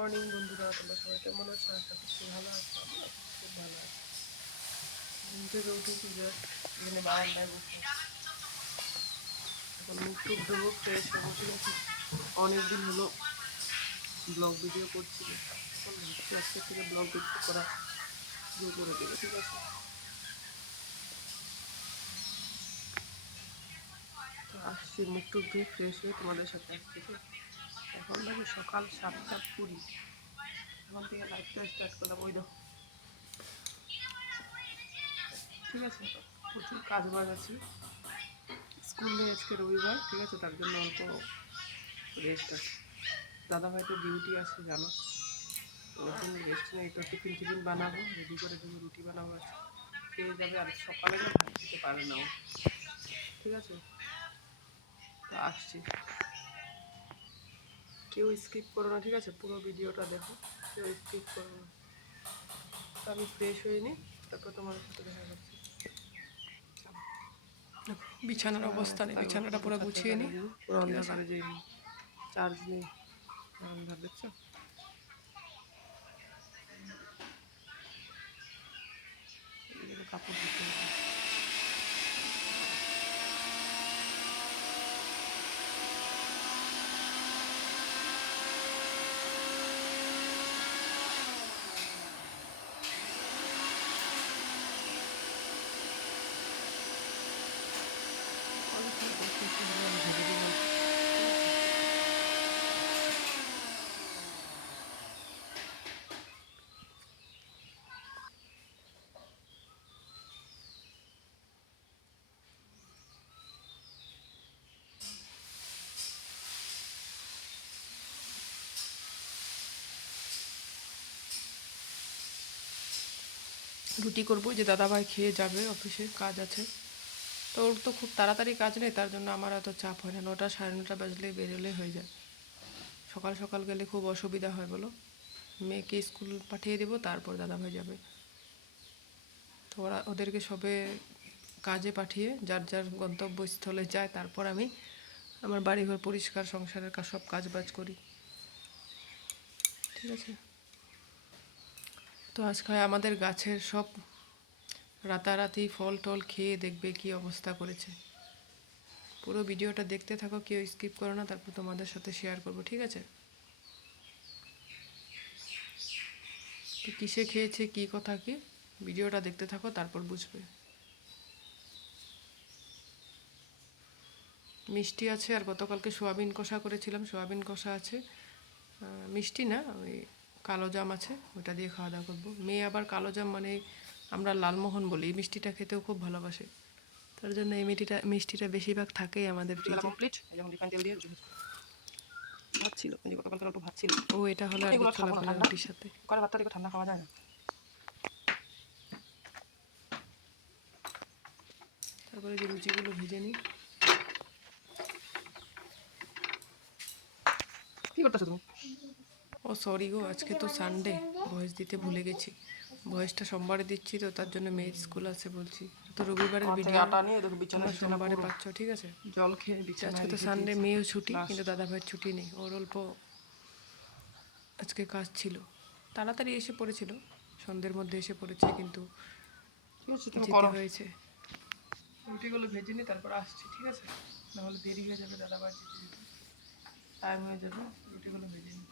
Morning বন্ধুরা, তোমরা সবাই কেমন আছো? আশা করছি ভালো আছো। আমরা খুব ভালো আছি। ঘুম থেকে উঠেছি জাস্ট এখানে বারান্দায় বসে এখন মুখ টুক ধোবো, ফ্রেশ হবো। ঠিক আছে, অনেকদিন হলো ব্লগ ভিডিও করছি না। এখন ভাবছি আজকের থেকে ব্লগ ভিডিও করা শুরু করে দেবো। ঠিক আছে, তো আসছি মুখ টুক ধুয়ে ফ্রেশ হয়ে তোমাদের সাথে আসছি। এখন বাজে সকাল 7:20। এখন থেকে লাইফটা স্টার্ট করলাম। ওই দেখো, ঠিক আছে, প্রচুর কাজ বাজ আছে। স্কুল নেই আজকে, রবিবার। ঠিক আছে, তার জন্য অল্প রেস্ট আছে। দাদাভাই তো ডিউটি আছে জানো, ওর জন্য রেস্ট নেই। তো টিফিন টিফিন বানাবো, রেডি করে দেবো, রুটি বানাবো, আছে খেয়ে যাবে। আর সকালে না ভাত খেতে পারে না ও। ঠিক আছে, তো আসছি। কেউ স্কিপ করো না, ঠিক আছে, পুরো ভিডিওটা দেখো, কেউ স্কিপ করো না। তো আমি ফ্রেশ হয়ে নিই, তারপর তোমাদের সাথে দেখা করছি। বিছানার অবস্থা নেই, বিছানাটা পুরো গুছিয়ে নিই। পুরো অন্ধকারে যে চার্জ নেই, অন্ধকার দেখছো। কাপড় দিতে হবে। রুটি করবো, যে দাদাভাই খেয়ে যাবে, অফিসে কাজ আছে। তো ওর তো খুব তাড়াতাড়ি কাজ নেই, তার জন্য আমার এত চাপ হয় না। 9টা সাড়ে 9টা বাজলেই বেরোলে হয়ে যায়। সকাল সকাল গেলে খুব অসুবিধা হয় বলো। মেয়েকে স্কুল পাঠিয়ে দেবো, তারপর দাদাভাই যাবে। তো ওদেরকে সবে কাজে পাঠিয়ে যার যার গন্তব্যস্থলে যায়, তারপর আমি আমার বাড়িঘর পরিষ্কার, সংসারের সব কাজ বাজ করি। ঠিক আছে, তো আজকে আমাদের গাছের সব রাতারাতি ফল টল খেয়ে দেখবে কি অবস্থা করেছে। পুরো ভিডিওটা দেখতে থাকো, কেউ স্কিপ করো না, তারপর তোমাদের সাথে শেয়ার করবো। ঠিক আছে, তো কিসে খেয়েছে, কি কথা কি, ভিডিওটা দেখতে থাকো, তারপর বুঝবে। মিষ্টি আছে, আর গতকালকে সোয়াবিন কষা করেছিলাম, সোয়াবিন কষা আছে। মিষ্টি না, ওই কালো জাম আছে, ওটা দিয়ে খাওয়া দাওয়া করবো। মেয়ে আবার কালো জাম মানে আমরা লালমোহন বলি, এই মিষ্টিটা খেতেও খুব ভালোবাসে। তার জন্য এই মিষ্টিটা বেশিরভাগ থাকেই আমাদের ফ্রিজে। কমপ্লিট। যেমন রিফাইন তেল দিয়ে ভাত ছিল, গতকালকে অল্প ভাত ছিল। ও, এটা হলো আর কিছু লাগবে না রুটির সাথে। করে ভাতটা দেখো, ঠান্ডা খাওয়া যায় না। তারপরে যে লুচিগুলো ভেজে নিই। কি করতেছো তুমি? ও সরি গো, আজকে তো সানডে, ভয়েস দিতে ভুলে গেছি। ভয়েসটা সোমবারে দিচ্ছি, তো তার জন্য মেয়ের স্কুল আছে বলছি। তো রবিবারের ভিডিও আটা নিয়ে দেখো তোমরা সোমবারে পাচ্ছ। ঠিক আছে, জল খেয়ে বিছানায় আজকে তো সানডে, মেয়েও ছুটি, কিন্তু দাদাভাইয়ের ছুটি নেই। ওর অল্প আজকে কাজ ছিল, তাড়াতাড়ি এসে পড়েছিল, সন্ধ্যের মধ্যে এসে পড়েছে, কিন্তু যেতে হয়েছে। রুটিগুলো ভেজে নিই, তারপর আসছি। ঠিক আছে, নাহলে দেরি হয়ে যাবে, দাদাভাই যেতে যেতে টাইম হয়ে যাবে। রুটিগুলো ভেজে নিই।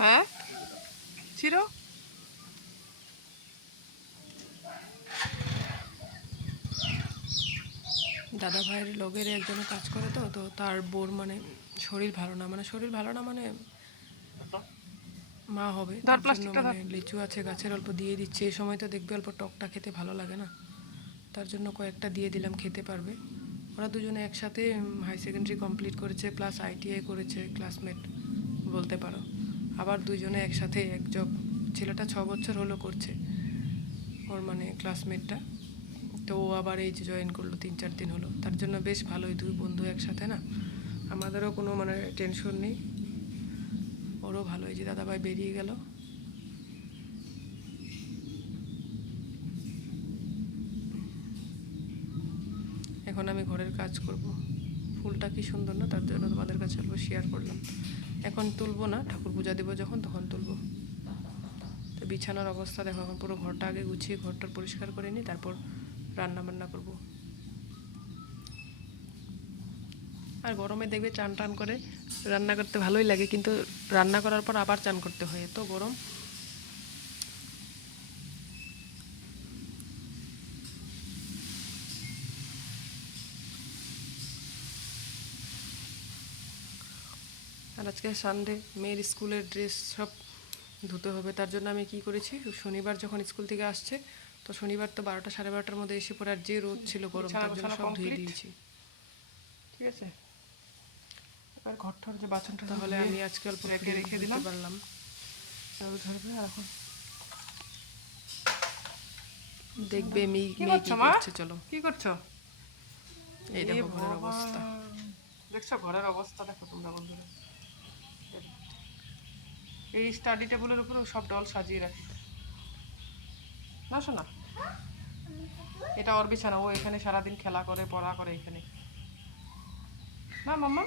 হ্যাঁ ছিল। দাদা ভাইয়ের লগের একজনে কাজ করে, তো তো তার বোর মানে শরীর ভালো না, মানে মা হবে, তার জন্য মানে লিচু আছে গাছের, অল্প দিয়ে দিচ্ছে। এই সময় তো দেখবে অল্প টকটা খেতে ভালো লাগে না, তার জন্য কয়েকটা দিয়ে দিলাম, খেতে পারবে। ওরা দুজনে একসাথে হাই সেকেন্ডারি কমপ্লিট করেছে, প্লাস ITI করেছে, ক্লাসমেট বলতে পারো। আবার দুজনে একসাথে এক জব, ছেলেটা 6 বছর হলো করছে, ওর মানে ক্লাসমেটটা। তো ও আবার এই যে জয়েন করলো 3-4 দিন হলো, তার জন্য বেশ ভালোই, দুই বন্ধু একসাথে না, আমাদেরও কোনো মানে টেনশন নেই, ওরও ভালো। এই যে দাদাভাই বেরিয়ে গেল। এখন আমি ঘরের কাজ করব। ফুলটা কি সুন্দর না, তার জন্য তোমাদের কাছে অল্প শেয়ার করলাম। এখন তুলবো না, ঠাকুর পূজা দেবো যখন তখন তুলবো। তো বিছানার অবস্থা দেখো, এখন পুরো ঘরটা আগে গুছিয়ে ঘরটা পরিষ্কার করে নিই, তারপর রান্না বান্না করবো। আর গরমে দেখবে চান টান করে রান্না করতে ভালোই লাগে, কিন্তু রান্না করার পর আবার চান করতে হয়, এত গরম। আর আজকে সানডে, মেয়ের স্কুলের ড্রেস সব ধুতে হবে, তার জন্য আমি কি করেছি, শনিবার যখন স্কুল থেকে আসছে, তো শনিবার তো 12টা 12:30টার মধ্যে এসে পড়ে, আর যে রোদ ছিল গরম, তার জন্য সব ধুয়ে দিয়েছি। ঠিক আছে, এবার ঘরটার যে বাসনটা তাহলে আমি আজকে অল্প রেখে দিলাম পারলাম। ধরবে। আর এখন দেখবে মেয়ে কি কি করছো মা? করছে, চলো। কি করছো? এই দেখো ঘরের অবস্থা। দেখছো ঘরের অবস্থা, দেখো তোমরা বন্ধুরা। এই স্টাডি টেবিলের উপরে সব ডল সাজিয়ে রাখি না শোনা, এটা ওর বিছানা, ও এখানে সারাদিন খেলা করে, পড়া করে এখানে। না মাম্মা,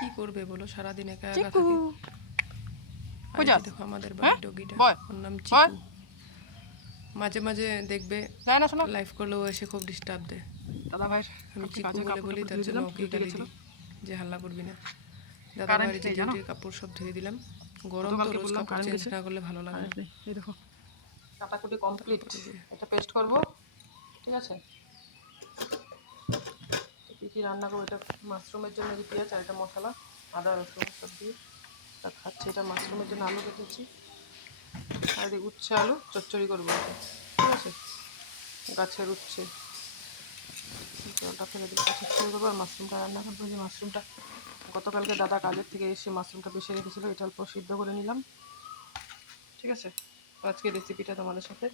কি করবে বলো, সারাদিন একা একা থাকে। আর এই যে দেখো আমাদের বাড়ির ডগিটা, ওর নাম চিকু। মাঝে মাঝে দেখবে যায় না শোনা, লাইভ করলেও এসে খুব ডিস্টার্ব দেয়। দাদা ভাইয়ের আমি চিকু বলে বলি, তার জন্য ওকে গালি দিই যে হাল্লা করবি না। দাদা ভাইয়ের যে ডিউটির কাপড় সব ধুয়ে দিলাম, গরম তো রোজ কাপড় চেঞ্জ না করলে ভালো লাগে না। এই দেখো কাটাকুটি কমপ্লিট, এটা পেস্ট করব। ঠিক আছে, কী কী রান্না করবো, এটা মাশরুমের জন্য যে পেঁয়াজ আর এটা মশলা, আদা রসুন সব দিয়ে তা খাচ্ছি। এটা মাশরুমের জন্য আলু কেটেছি, আর এদিকে উচ্ছে আলু চচ্চড়ি করবো। ঠিক আছে, গাছের উচ্ছে, জলটা ফেলে দিয়ে চচ্চড়ি করবো, আর মাশরুমটা রান্না করবো। যে মাশরুমটা গতকালকে দাদা কাজের থেকে এসে মাশরুমটা বেশি রেখেছিলো, এটা অল্প সিদ্ধ করে নিলাম। ঠিক আছে, আজকে রেসিপিটা তোমাদের সাথে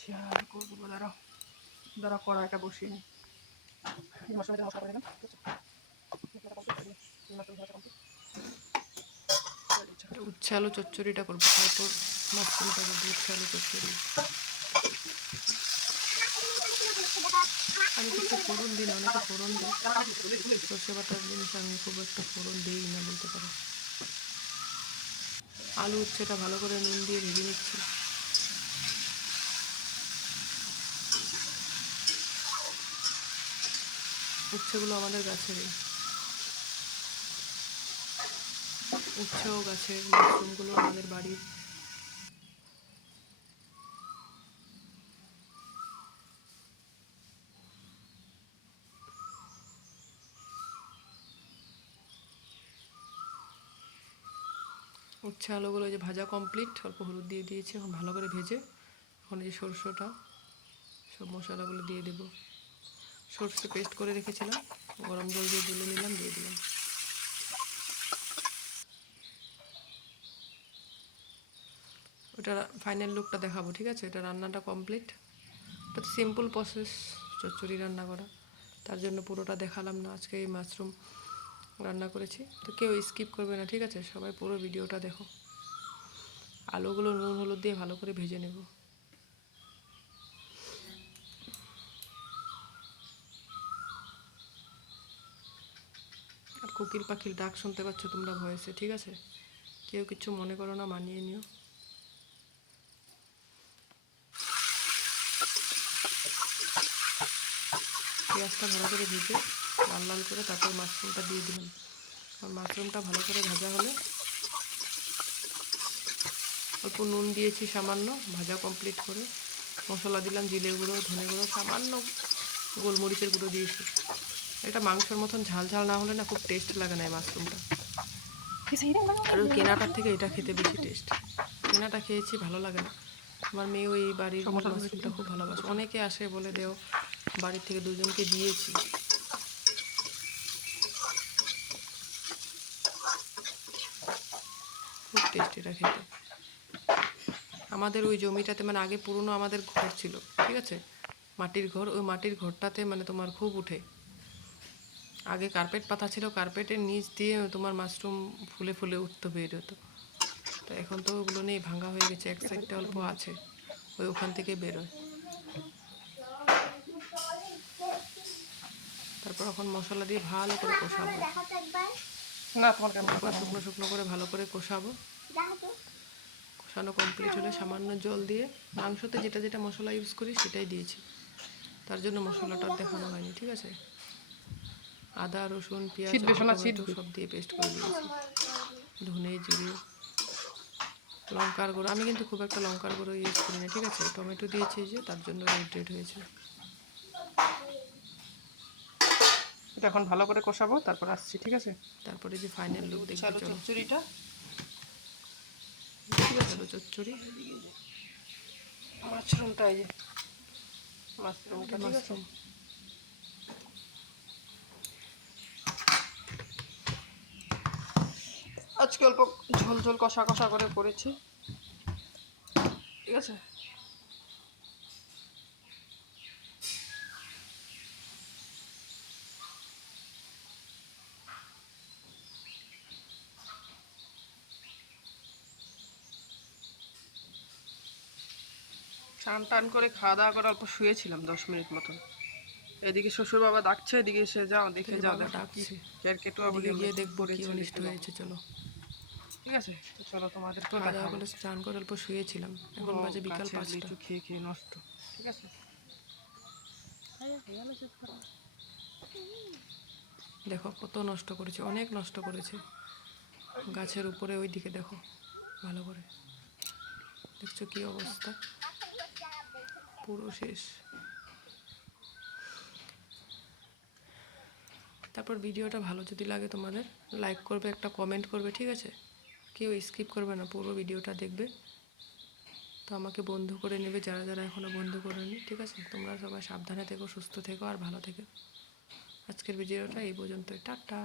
শেয়ার করবো। দাঁড়া কড়াইটা বসিয়ে নিই। মশলা করে দিলাম। উচ্ছে আলু চচ্চড়িটা করবো, তারপর মাশরুমটা করবো। উচ্ছে আলু চচ্চড়ি আমি কিছু ফোড়ন দিই না, অনেকে ফোড়ন দিই, সর্ষে বাটার জিনিস আমি খুব একটা ফোড়ন দিই না বলতে পারো। আলু উচ্ছেটা ভালো করে নুন দিয়ে ভেজে নিচ্ছি। উচ্ছেগুলো আমাদের গাছেরই, উচ্ছেও গাছের, মাশরুমগুলো আমাদের বাড়ির। উচ্ছে আলুগুলো যে ভাজা কমপ্লিট, অল্প হলুদ দিয়ে দিয়েছি, এখন ভালো করে ভেজে এখন এই যে সরষেটা সব মশলাগুলো দিয়ে দেবো। সরষে পেস্ট করে রেখেছিলাম, গরম জল দিয়ে গুলে নিলাম, দিয়ে দিলাম। ওটা ফাইনাল লুকটা দেখাবো। ঠিক আছে, এটা রান্নাটা কমপ্লিট। এটা তো সিম্পল প্রসেস চচ্চড়ি রান্না করা, তার জন্য পুরোটা দেখালাম না। আজকে এই মাশরুম রান্না করেছি, তো কেউ স্কিপ করবে না। ঠিক আছে, সবাই পুরো ভিডিওটা দেখো। আলুগুলো নুন হলুদ দিয়ে ভালো করে ভেজে নেব। আর কোকিল পাখির ডাক শুনতে পাচ্ছ তোমরা ভয়েসে। ঠিক আছে, কেউ কিছু মনে করো না, মানিয়ে নিও। পেঁয়াজটা ভালো করে ভেজে লাল লাল করে তারপর মাশরুমটা দিয়ে দিলাম। আর মাশরুমটা ভালো করে ভাজা হলে অল্প নুন দিয়েছি সামান্য, ভাজা কমপ্লিট করে মশলা দিলাম, জিরে গুঁড়ো, ধনে গুঁড়ো, সামান্য গোলমরিচের গুঁড়ো দিয়েছি। এটা মাংসের মতন ঝাল ঝাল না হলে না খুব টেস্ট লাগে না এই মাশরুমটা। আর ওই কেনাটার থেকে এটা খেতে বেশি টেস্ট। কেনাটা খেয়েছি ভালো লাগে না। আমার মেয়েও এই বাড়ির মাশরুমটা খুব ভালোবাসে, অনেকে আসে বলে দেও, বাড়ির থেকে দুজনকে দিয়েছি। খুব টেস্ট এটা খেতে। আমাদের ওই জমিটাতে মানে আগে পুরনো আমাদের ঘর ছিল, ঠিক আছে, মাটির ঘর। ওই মাটির ঘরটাতে মানে তোমার খুব উঠে। আগে কার্পেট পাতা ছিল, কার্পেটের নিচ দিয়ে তোমার মাশরুম ফুলে ফুলে উঠতে বের হতো। তো এখন তো ওগুলো নেই, ভাঙা হয়ে গেছে, এক সাইডটা অল্প আছে, ওই ওখান থেকে বেরোয়। তারপর এখন মশলা দিয়ে ভালো করে কষাবো, না তোমার কেমন একবার শুকনো শুকনো করে ভালো করে কষাবো। কষানো কমপ্লিট হলে সামান্য জল দিয়ে, মাংসতে যেটা যেটা মশলা ইউজ করি সেটাই দিয়েছি, তার জন্য মশলাটা আর দেখানো হয়নি, ঠিক আছে। আদা রসুন পেঁয়াজ ছিটবে শোনা, টমেটো ছিটবে। সব দিয়ে পেস্ট করে দিয়েছি। ধনে জিরে লঙ্কার গুঁড়ো, আমি কিন্তু খুব একটা লঙ্কার গুঁড়ো ইউজ করি না, ঠিক আছে। টমেটো দিয়েছি যে, তার জন্য রেড রেড হয়েছে। এটা এখন ভালো করে কষাবো, তারপর আসছি, ঠিক আছে। তারপরে যে ফাইনাল লুক দেখবে, চালো চলো। চচ্চড়িটা, চলো চচ্চড়ি, মাশরুমটা, এই যে মাশরুমটা, ঠিক আছে। মাশরুম। আজকে অল্প ঝোল ঝোল কষা কষা করে করেছি, ঠিক আছে। স্নান টান করে খাওয়া দাওয়া করে অল্প শুয়েছিলাম 10 মিনিট মতন। এদিকে শ্বশুর বাবা ডাকছে, এদিকে এসে যাও দেখে যাও, বাবা দেখো কি ডাকছে, কেরকেটুয়া এদিকে গিয়ে দেখবো কি অনিষ্ট দেখতে পাবো। হয়েছে, চলো। ঠিক আছে, তো চলো তোমাদেরকেও খাওয়া দাওয়া দেখাবো। করে স্নান করে অল্প শুয়েছিলাম, এখন পুরো বাজে বিকাল গাছের 5টা। লিচু খেয়ে খেয়ে নষ্ট, ঠিক আছে। দেখো কত নষ্ট করেছে, অনেক নষ্ট করেছে। গাছের উপরে ওই দিকে দেখো ভালো করে, দেখছো কি অবস্থা, পুরো শেষ। তারপর ভিডিওটা ভালো যদি লাগে তোমাদের, লাইক করবে, একটা কমেন্ট করবে, ঠিক আছে। কেউ স্কিপ করবে না, পুরো ভিডিওটা দেখবে। তো আমাকে বন্ধু করে নেবে যারা যারা এখনও বন্ধু করেনি, ঠিক আছে। তোমরা সবাই সাবধানে থেকো, সুস্থ থেকো আর ভালো থেকো। আজকের ভিডিওটা এই পর্যন্তই, টাটা।